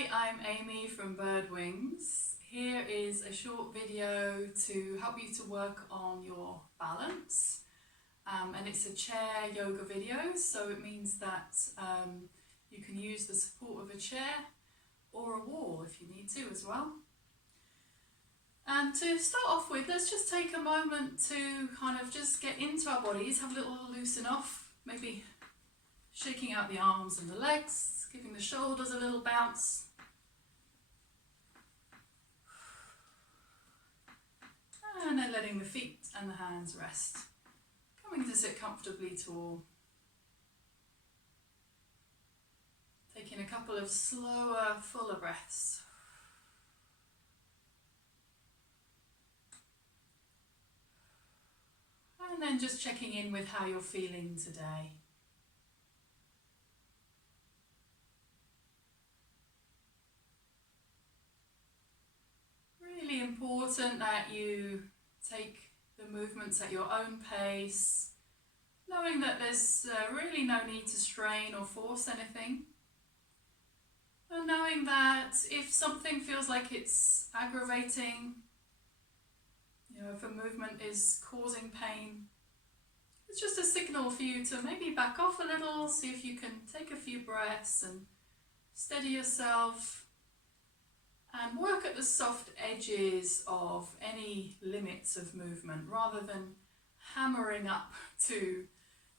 Hi, I'm Amy from Birdwings. Here is a short video to help you to work on your balance. And it's a chair yoga video, so it means that you can use the support of a chair or a wall if you need to as well. And to start off with, let's just take a moment to kind of just get into our bodies, have a little loosen off, maybe shaking out the arms and the legs, giving the shoulders a little bounce. And then letting the feet and the hands rest. Coming to sit comfortably tall. Taking a couple of slower, fuller breaths. And then just checking in with how you're feeling today. Really important that you take the movements at your own pace, knowing that there's really no need to strain or force anything. And knowing that if something feels like it's aggravating, if a movement is causing pain, it's just a signal for you to maybe back off a little, see if you can take a few breaths and steady yourself and work at the soft edges of any limits of movement rather than hammering up to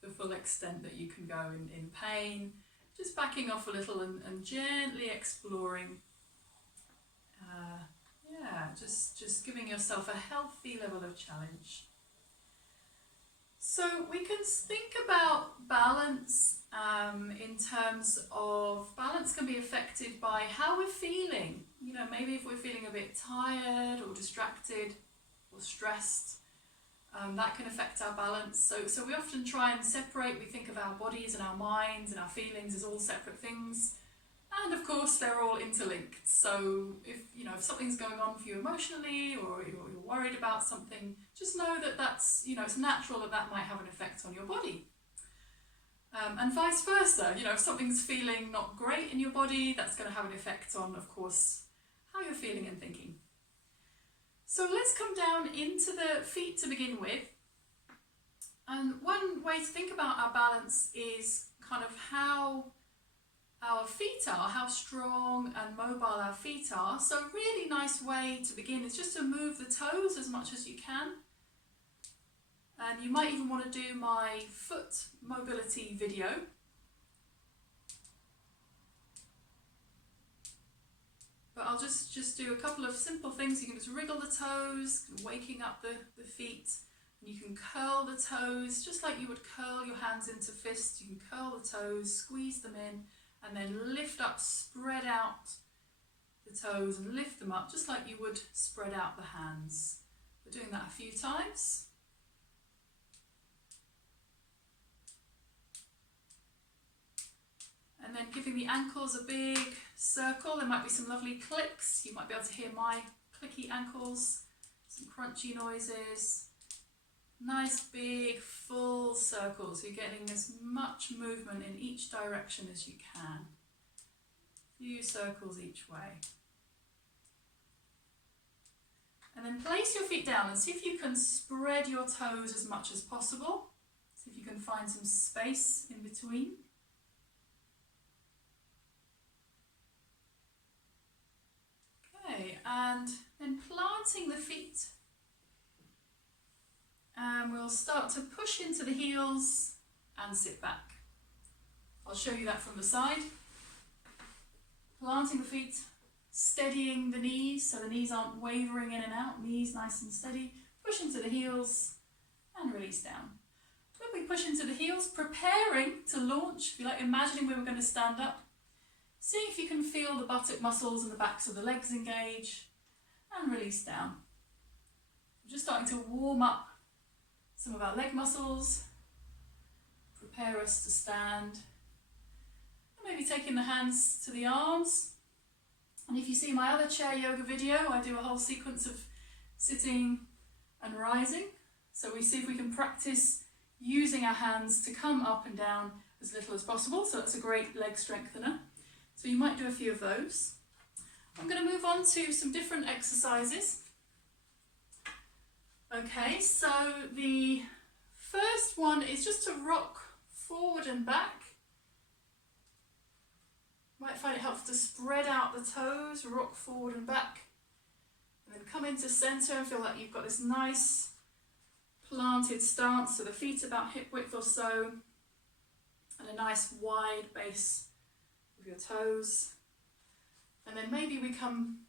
the full extent that you can go in pain. Just backing off a little and gently exploring. Just giving yourself a healthy level of challenge. So we can think about balance in terms of balance can be affected by how we're feeling. Maybe if we're feeling a bit tired or distracted or stressed, that can affect our balance. So we often try and separate. We think of our bodies and our minds and our feelings as all separate things. And of course, they're all interlinked. So if something's going on for you emotionally, or you're worried about something, just know that that's it's natural that might have an effect on your body. And vice versa. If something's feeling not great in your body, that's going to have an effect on, of course, how you're feeling and thinking. So let's come down into the feet to begin with. And one way to think about our balance is kind of how our feet are, how strong and mobile our feet are. So a really nice way to begin is just to move the toes as much as you can. And you might even want to do my foot mobility video. But I'll just do a couple of simple things. You can just wriggle the toes, waking up the feet. And you can curl the toes, just like you would curl your hands into fists. You can curl the toes, squeeze them in, and then lift up, spread out the toes and lift them up, just like you would spread out the hands. We're doing that a few times. And then giving the ankles a big circle. There might be some lovely clicks. You might be able to hear my clicky ankles, some crunchy noises. Nice big full circles. You're getting as much movement in each direction as you can. Few circles each way. And then place your feet down and see if you can spread your toes as much as possible. See if you can find some space in between. Okay, and then planting the feet. And we'll start to push into the heels and sit back. I'll show you that from the side. Planting the feet, steadying the knees so the knees aren't wavering in and out. Knees nice and steady. Push into the heels and release down. When we push into the heels, preparing to launch, if you like, imagining we were going to stand up. See if you can feel the buttock muscles and the backs of the legs engage and release down. We're just starting to warm up some of our leg muscles, prepare us to stand. And maybe taking the hands to the arms. And if you see my other chair yoga video, I do a whole sequence of sitting and rising. So we see if we can practice using our hands to come up and down as little as possible. So that's a great leg strengthener. So you might do a few of those. I'm going to move on to some different exercises. Okay, so the first one is just to rock forward and back. You might find it helpful to spread out the toes, rock forward and back, and then come into centre and feel like you've got this nice planted stance, so the feet about hip width or so, and a nice wide base of your toes. And then maybe we come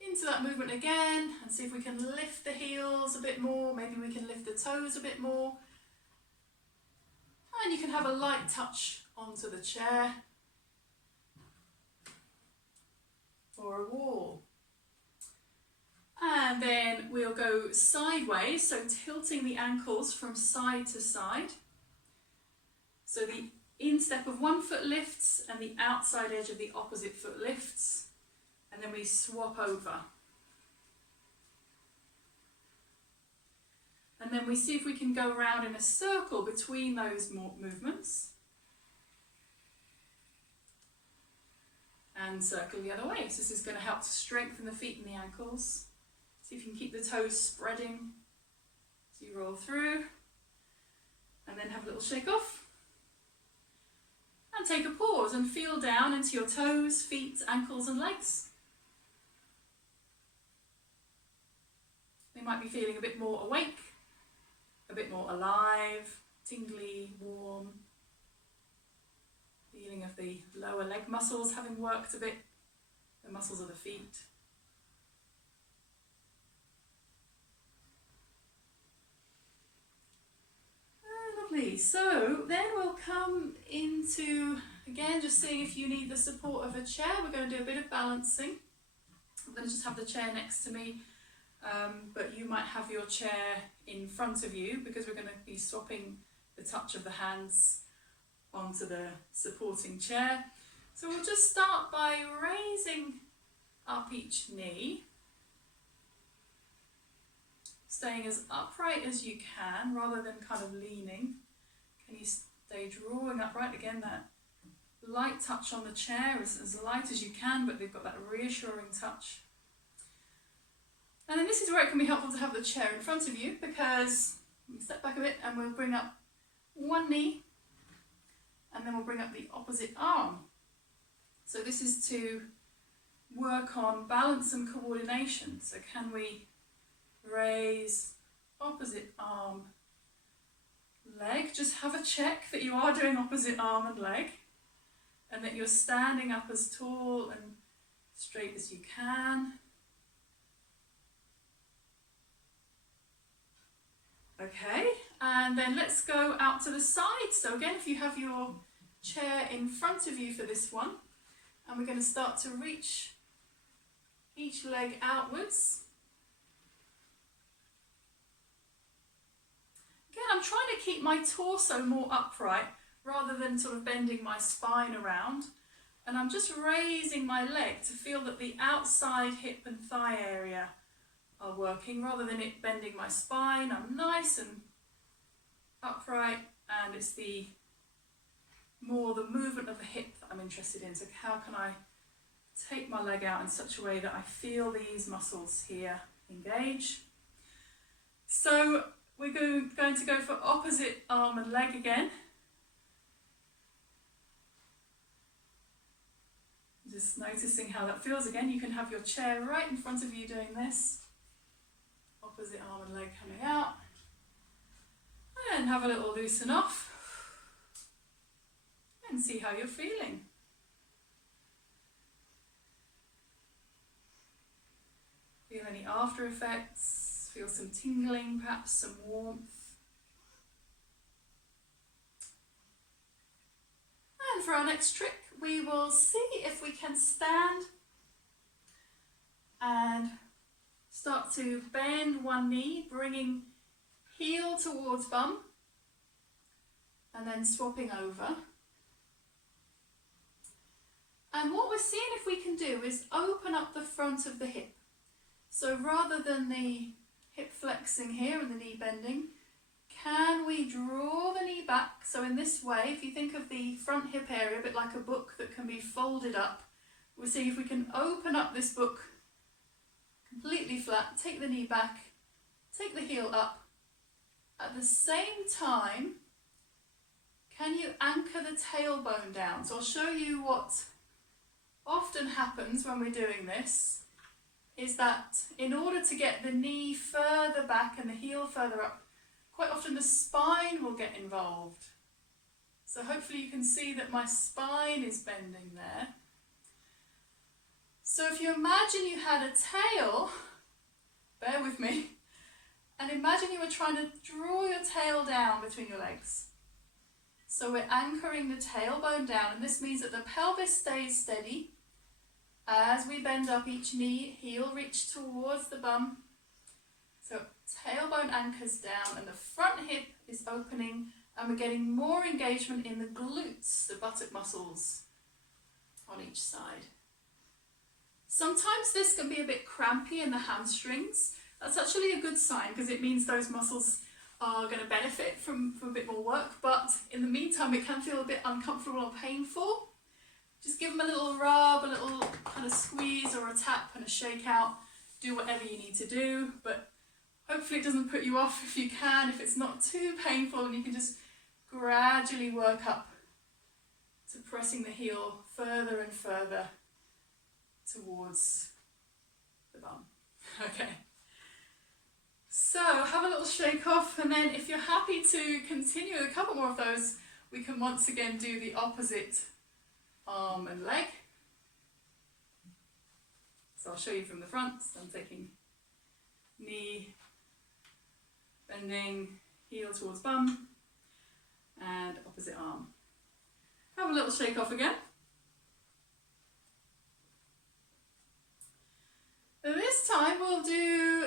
into that movement again and see if we can lift the heels a bit more, maybe we can lift the toes a bit more. And you can have a light touch onto the chair or a wall. And then we'll go sideways, so tilting the ankles from side to side. So the instep of one foot lifts and the outside edge of the opposite foot lifts. And then we swap over. And then we see if we can go around in a circle between those movements. And circle the other way. So this is going to help to strengthen the feet and the ankles. See if you can keep the toes spreading as you roll through. And then have a little shake off. And take a pause and feel down into your toes, feet, ankles and legs. You might be feeling a bit more awake, a bit more alive, tingly, warm. Feeling of the lower leg muscles having worked a bit, the muscles of the feet. Lovely. So then we'll come into, again, just seeing if you need the support of a chair. We're going to do a bit of balancing. I'm going to just have the chair next to me, but you might have your chair in front of you because we're going to be swapping the touch of the hands onto the supporting chair. So we'll just start by raising up each knee, staying as upright as you can rather than kind of leaning. Can you stay drawing upright? Again, that light touch on the chair is as light as you can, but they've got that reassuring touch. And then this is where it can be helpful to have the chair in front of you, because we step back a bit and we'll bring up one knee and then we'll bring up the opposite arm. So this is to work on balance and coordination. So can we raise opposite arm, leg? Just have a check that you are doing opposite arm and leg, and that you're standing up as tall and straight as you can. Okay, and then let's go out to the side. So again, if you have your chair in front of you for this one, and we're going to start to reach each leg outwards. Again, I'm trying to keep my torso more upright rather than sort of bending my spine around. And I'm just raising my leg to feel that the outside hip and thigh area are working rather than it bending my spine. I'm nice and upright, and it's more the movement of the hip that I'm interested in. So how can I take my leg out in such a way that I feel these muscles here engage? So we're going to go for opposite arm and leg again. Just noticing how that feels again. You can have your chair right in front of you doing this. Opposite arm and leg coming out. And have a little loosen off. And see how you're feeling. Feel any after effects. Feel some tingling, perhaps some warmth. And for our next trick, we will see if we can stand and start to bend one knee, bringing heel towards bum, and then swapping over. And what we're seeing if we can do is open up the front of the hip. So rather than the hip flexing here and the knee bending, can we draw the knee back? So in this way, if you think of the front hip area a bit like a book that can be folded up, we'll see if we can open up this book completely flat, take the knee back, take the heel up. At the same time, can you anchor the tailbone down? So I'll show you what often happens when we're doing this, is that in order to get the knee further back and the heel further up, quite often the spine will get involved. So hopefully you can see that my spine is bending there. So if you imagine you had a tail, bear with me, and imagine you were trying to draw your tail down between your legs. So we're anchoring the tailbone down, and this means that the pelvis stays steady. As we bend up each knee, heel reach towards the bum. So tailbone anchors down and the front hip is opening, and we're getting more engagement in the glutes, the buttock muscles on each side. Sometimes this can be a bit crampy in the hamstrings. That's actually a good sign because it means those muscles are going to benefit from a bit more work, but in the meantime it can feel a bit uncomfortable or painful. Just give them a little rub, a little kind of squeeze or a tap and a shake out. Do whatever you need to do, but hopefully it doesn't put you off if you can, if it's not too painful, and you can just gradually work up to pressing the heel further and further towards the bum. Okay. So have a little shake off, and then if you're happy to continue with a couple more of those, we can once again do the opposite arm and leg. So I'll show you from the front. So I'm taking knee, bending, heel towards bum, and opposite arm. Have a little shake off again. This time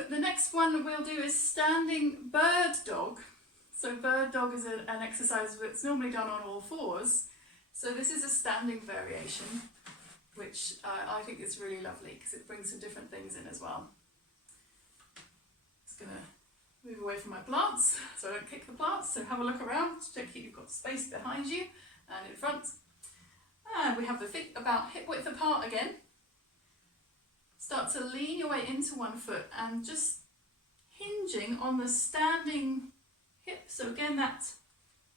the next one we'll do is standing bird dog. So bird dog is an exercise that's normally done on all fours. So this is a standing variation, which I think is really lovely because it brings some different things in as well. Just going to move away from my plants so I don't kick the plants. So have a look around, check you've got space behind you and in front. And we have the feet about hip width apart again. Start to lean your way into one foot and just hinging on the standing hip. So again, that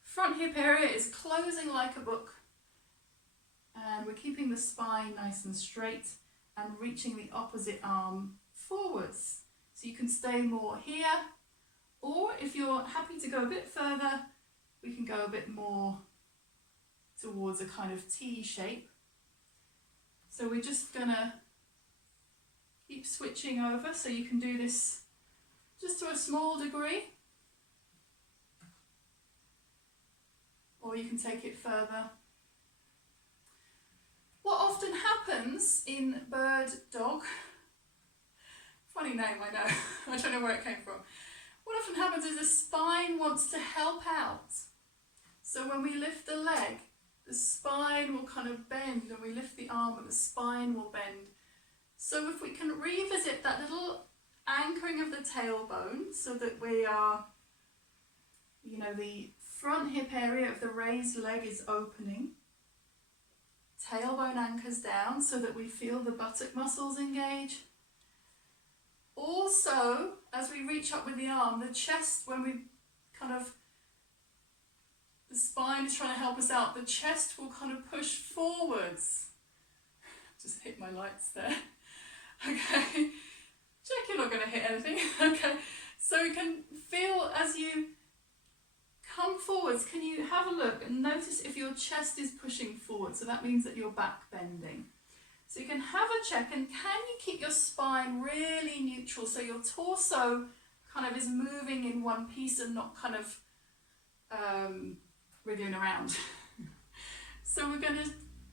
front hip area is closing like a book. And we're keeping the spine nice and straight and reaching the opposite arm forwards. So you can stay more here, or if you're happy to go a bit further, we can go a bit more towards a kind of T shape. So we're just gonna keep switching over, so you can do this just to a small degree, or you can take it further. What often happens in bird dog, funny name I know, I don't know where it came from. What often happens is the spine wants to help out. So when we lift the leg, the spine will kind of bend, and we lift the arm and the spine will bend. So if we can revisit that little anchoring of the tailbone so that we are, the front hip area of the raised leg is opening. Tailbone anchors down so that we feel the buttock muscles engage. Also, as we reach up with the arm, the chest, when we the spine is trying to help us out, the chest will kind of push forwards. Just hit my lights there. Okay, check you're not going to hit anything. Okay, so you can feel as you come forwards, can you have a look and notice if your chest is pushing forward? So that means that you're back bending. So you can have a check, and can you keep your spine really neutral so your torso kind of is moving in one piece and not kind of wriggling around. So we're going to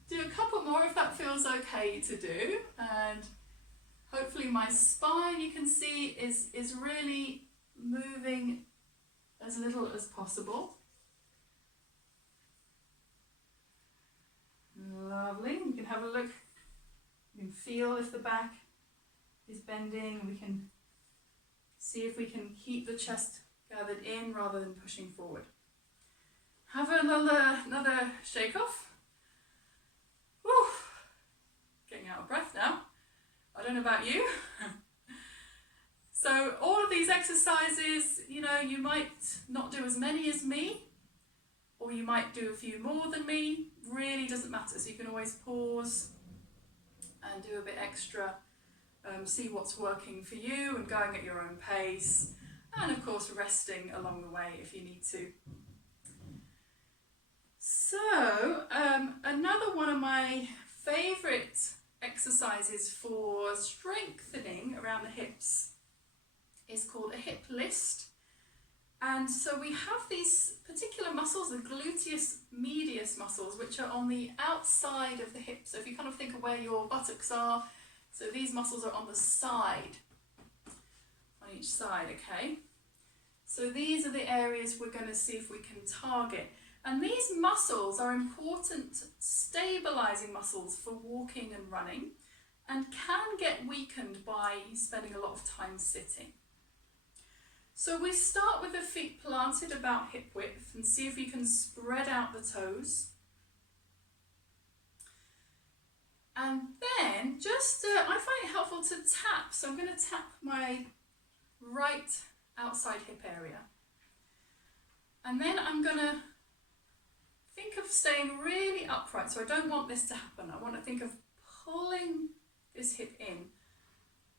do a couple more if that feels okay to do, and hopefully my spine, you can see, is really moving as little as possible. Lovely. We can have a look. You can feel if the back is bending. We can see if we can keep the chest gathered in rather than pushing forward. Have another shake off. Woo. Getting out of breath now. I don't know about you. So all of these exercises, you know, you might not do as many as me, or you might do a few more than me. Really doesn't matter. So you can always pause and do a bit extra, see what's working for you and going at your own pace. And of course, resting along the way if you need to. So, another one of my favourite exercises for strengthening around the hips is called a hip list. And so we have these particular muscles, the gluteus medius muscles, which are on the outside of the hip. So if you kind of think of where your buttocks are, so these muscles are on the side, on each side, okay? So these are the areas we're going to see if we can target. And these muscles are important stabilizing muscles for walking and running, and can get weakened by spending a lot of time sitting. So we start with the feet planted about hip width and see if you can spread out the toes. And then just, I find it helpful to tap. So I'm going to tap my right outside hip area. And then I'm going to think of staying really upright. So I don't want this to happen. I want to think of pulling this hip in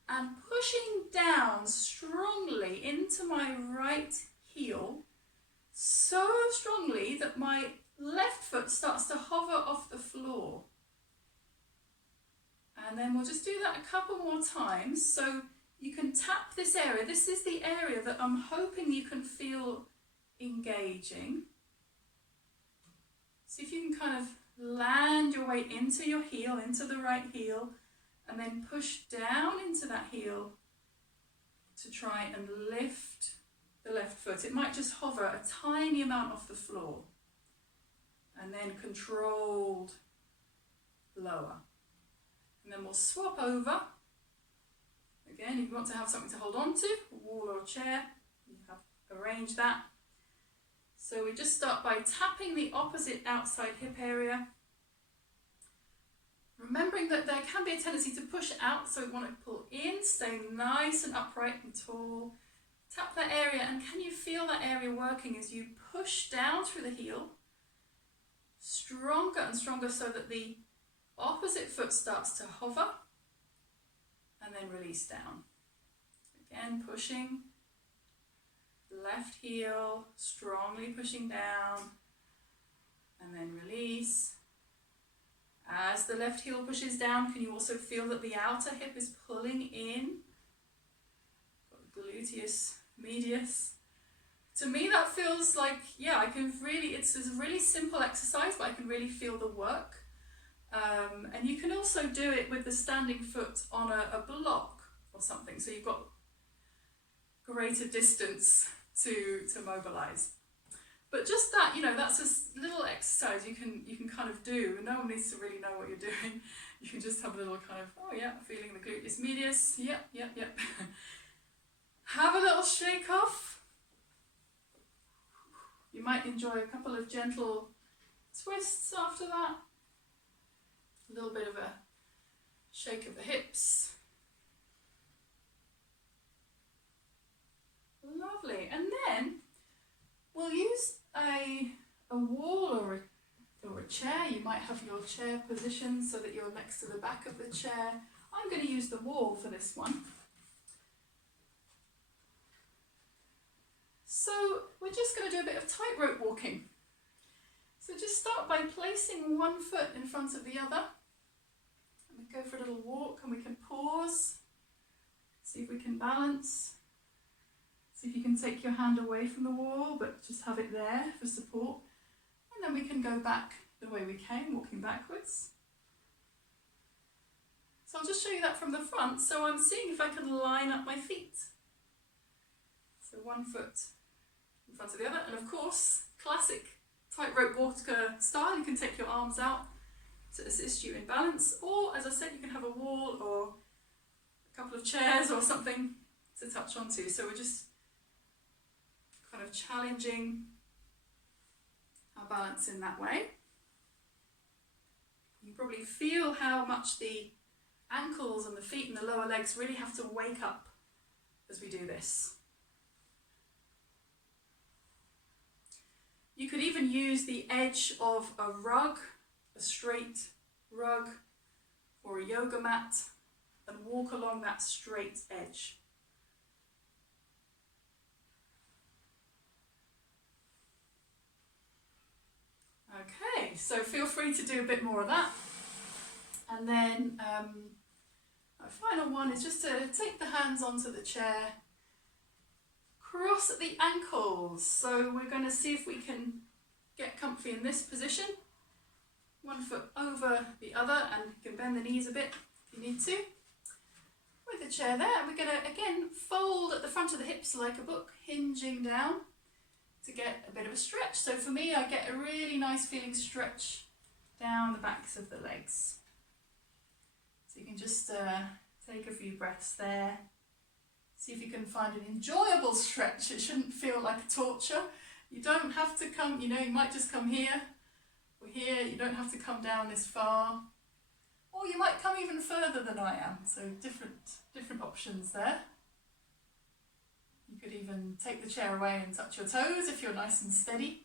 and pushing down strongly into my right heel, so strongly that my left foot starts to hover off the floor. And then we'll just do that a couple more times. So you can tap this area. This is the area that I'm hoping you can feel engaging. See if you can kind of land your way into your heel, into the right heel, and then push down into that heel to try and lift the left foot. It might just hover a tiny amount off the floor, and then controlled lower. And then we'll swap over. Again, if you want to have something to hold on to, a wall or a chair, you have arranged that. So we just start by tapping the opposite outside hip area. Remembering that there can be a tendency to push out, so we want to pull in, stay nice and upright and tall. Tap that area, and can you feel that area working as you push down through the heel? Stronger and stronger so that the opposite foot starts to hover and then release down. Again, pushing. Left heel, strongly pushing down, and then release. As the left heel pushes down, can you also feel that the outer hip is pulling in? Got gluteus medius. To me that feels like, yeah, I can really, it's a really simple exercise, but I can really feel the work. And you can also do it with the standing foot on a block or something, so you've got greater distance to mobilize. But just that, you know, that's a little exercise you can kind of do. No one needs to really know what you're doing. You can just have a little kind of, oh yeah, feeling the gluteus medius. Yep. Have a little shake off. You might enjoy a couple of gentle twists after that. A little bit of a shake of the hips. Lovely. And then we'll use a wall or a chair. You might have your chair positioned so that you're next to the back of the chair. I'm going to use the wall for this one. So we're just going to do a bit of tightrope walking. So just start by placing one foot in front of the other. And we go for a little walk, and we can pause, see if we can balance. See if you can take your hand away from the wall, but just have it there for support. And then we can go back the way we came, walking backwards. So I'll just show you that from the front. So I'm seeing if I can line up my feet. So one foot in front of the other. And of course, classic tightrope walker style, you can take your arms out to assist you in balance. Or, as I said, you can have a wall or a couple of chairs or something to touch onto. So we're just kind of challenging our balance in that way. You probably feel how much the ankles and the feet and the lower legs really have to wake up as we do this. You could even use the edge of a rug, a straight rug, or a yoga mat, and walk along that straight edge. Okay, so feel free to do a bit more of that. And then a final one is just to take the hands onto the chair, cross at the ankles. So we're going to see if we can get comfy in this position. One foot over the other, and you can bend the knees a bit if you need to. With the chair there, we're going to again fold at the front of the hips like a book, hinging down to get a bit of a stretch. So for me, I get a really nice feeling stretch down the backs of the legs. So you can just take a few breaths there. See if you can find an enjoyable stretch. It shouldn't feel like a torture. You don't have to come, you might just come here or here. You don't have to come down this far. Or you might come even further than I am. So different options there. You could even take the chair away and touch your toes if you're nice and steady.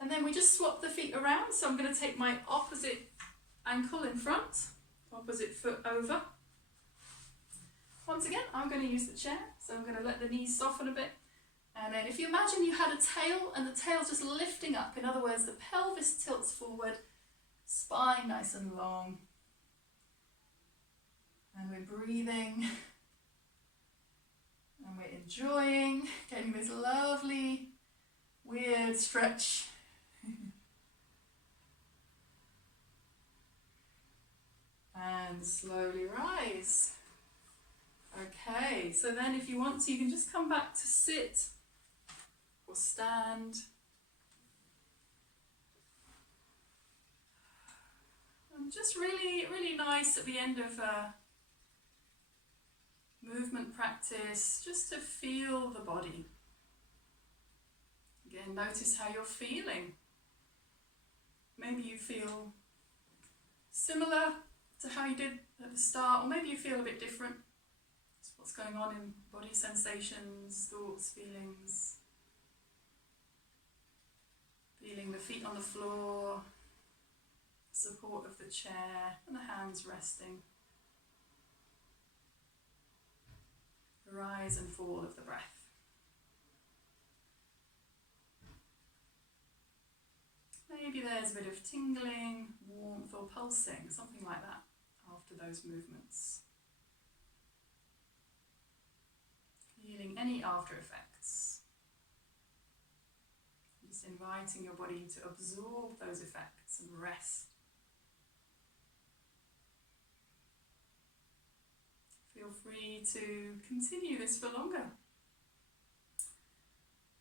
And then we just swap the feet around. So I'm going to take my opposite ankle in front, opposite foot over. Once again, I'm going to use the chair. So I'm going to let the knees soften a bit. And then if you imagine you had a tail and the tail's just lifting up, in other words, the pelvis tilts forward, spine nice and long. And we're breathing. And we're enjoying getting this lovely, weird stretch. And slowly rise. Okay, so then if you want to, you can just come back to sit or stand. And just really, really nice at the end of movement practice, just to feel the body. Again, notice how you're feeling. Maybe you feel similar to how you did at the start, or maybe you feel a bit different. It's what's going on in body sensations, thoughts, feelings. Feeling the feet on the floor, support of the chair, and the hands resting. The rise and fall of the breath. Maybe there's a bit of tingling, warmth, or pulsing, something like that after those movements. Feeling any after effects. Just inviting your body to absorb those effects and rest. Feel free to continue this for longer.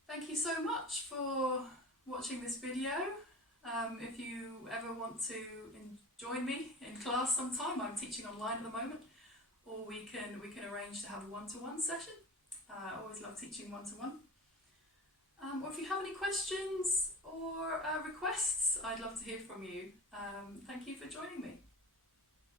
Thank you so much for watching this video. If you ever want to join me in class sometime, I'm teaching online at the moment, or we can arrange to have a one-to-one session. I always love teaching one-to-one. Or if you have any questions or requests, I'd love to hear from you. Thank you for joining me.